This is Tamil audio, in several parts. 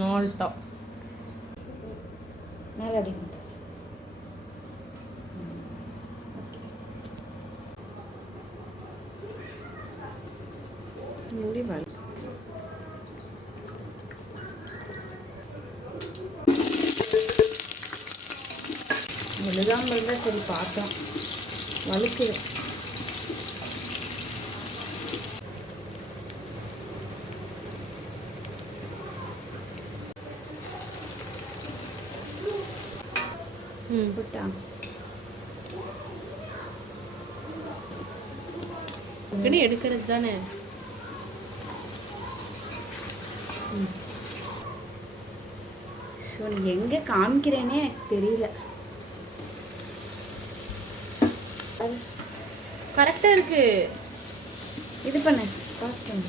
நால்ட்டா மேலே அடிக்கணும். முடி வலி விழுகாமல் இருந்தால் சரி பார்த்தோம். வலிக்குது. போட்டா எடுக்கிறது தானே. ஸோ நீ எங்கே காமிக்கிறேனே எனக்கு தெரியல. கரெக்டாக இருக்கு. இது பண்ணு, பாஸ் பண்ணு.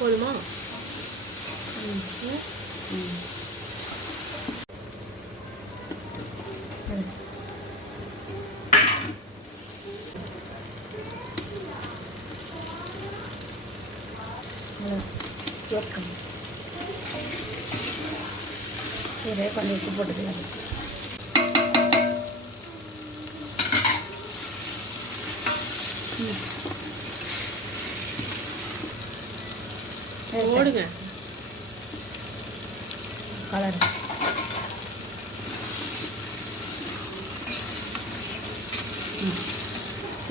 போதுமா? சரி பண்ணி உப்பு போட்டுக்கலாம். போடுங்க கலர்.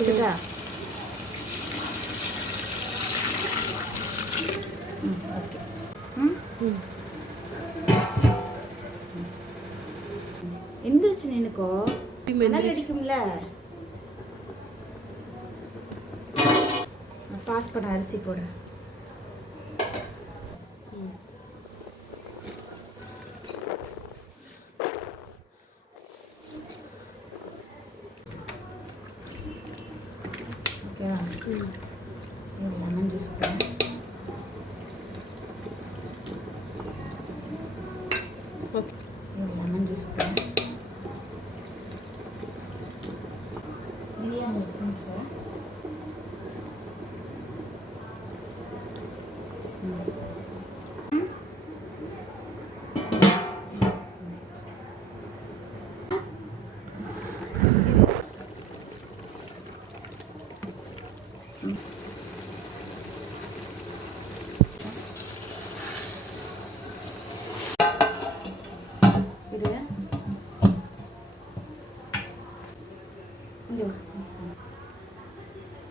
இதுதா ஓகே. எந்திரிச்சு நினைக்கோ, அடிக்கும்ல. பாஸ் பண்ண அரிசி போடு. ஓகேவா? லெமன் ஜூஸ் போடு. ஓகே, லெமன் ஜூஸ் போடு. பிரியாணி எசன்ஸ் இது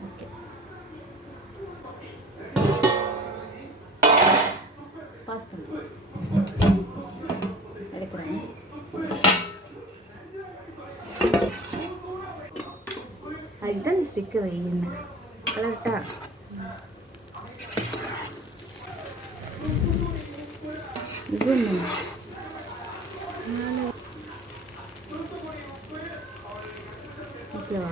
ஓகே. பாஸ் பண்ணு. எடுக்கிறேன். அதுதான் ஸ்டிக்கு வைங்க. கலர்ட்டா ஜூம் பண்ணு. ஓகேவா?